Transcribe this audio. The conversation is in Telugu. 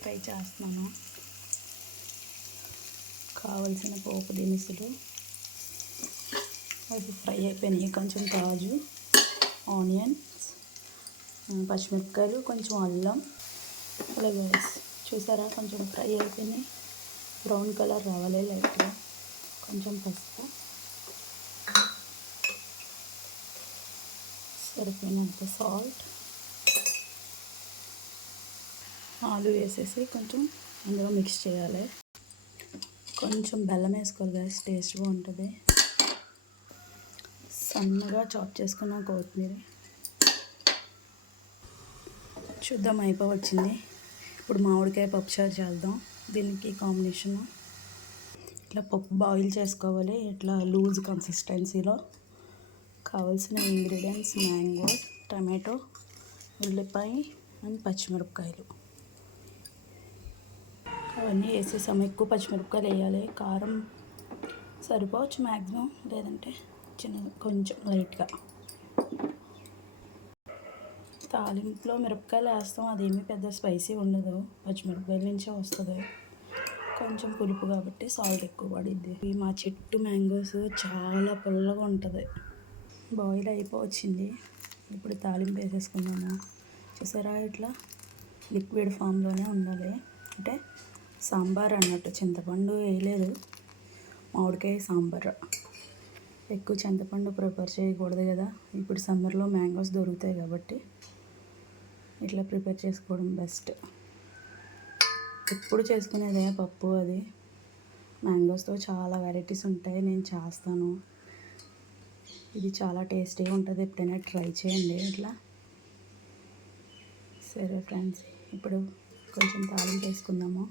ఫ్రై చేస్తున్నాను. కావలసిన పోపు దినుసులు అవి ఫ్రై అయిపోయినాయి. కొంచెం కాజు, ఆనియన్స్, పచ్చిమిరపకాయలు, కొంచెం అల్లం, ఉల్లిపాయస్ చూసారా కొంచెం ఫ్రై అయిపోయినాయి. బ్రౌన్ కలర్ రావాలి లైట్గా. కొంచెం పసుపు, సరిపోయినంత సాల్ట్, ఆలు వేసేసి కొంచెం అందులో మిక్స్ చేయాలి. కొంచెం బెల్లం వేసుకోవాలి గైస్, టేస్ట్ బాగుంటుంది. సన్నగా చాప్ చేసుకున్న కొత్తిమీర. చూద్దాం అయిపోవచ్చింది. ఇప్పుడు మామిడికాయ పప్పుచారు చేద్దాం. దీనికి కాంబినేషను ఇట్లా పప్పు బాయిల్ చేసుకోవాలి. ఇట్లా లూజ్ కన్సిస్టెన్సీలో. కావాల్సిన ఇంగ్రీడియంట్స్ మ్యాంగో, టమాటో, ఉల్లిపాయ అండ్ పచ్చిమిరపకాయలు. అవన్నీ వేసేసాము. ఎక్కువ పచ్చిమిరపకాయలు వేయాలి. కారం సరిపోవచ్చు మ్యాక్సిమం, లేదంటే కొంచెం లైట్గా. తాలింపులో మిరపకాయలు వేస్తాం, అదేమీ పెద్ద స్పైసీ ఉండదు, పచ్చిమిరపకాయల నుంచే వస్తుంది. కొంచెం పులుపు కాబట్టి సాల్ట్ ఎక్కువ పడిద్ది. మా చెట్టు మ్యాంగోస్ చాలా పుల్లగా ఉంటుంది. బాయిల్ అయిపోవచ్చింది. ఇప్పుడు తాలింపు వేసేసుకున్నాము. చూసారా ఇట్లా లిక్విడ్ ఫామ్లోనే ఉండాలి. అంటే సాంబార్ అన్నట్టు, చింతపండు వేయలేదు. మామిడికాయ సాంబార్. ఎక్కువ చింతపండు ప్రిపేర్ చేయకూడదు కదా. ఇప్పుడు సమ్మర్లో మ్యాంగోస్ దొరుకుతాయి కాబట్టి ఇట్లా ప్రిపేర్ చేసుకోవడం బెస్ట్. ఎప్పుడు చేసుకునేదే పప్పు. అది మ్యాంగోస్తో చాలా వెరైటీస్ ఉంటాయి, నేను చేస్తాను. ఇది చాలా టేస్టీగా ఉంటుంది, ఎప్పుడైనా ట్రై చేయండి ఇట్లా. సరే ఫ్రెండ్స్, ఇప్పుడు కొంచెం తాలింపు వేసుకుందాము.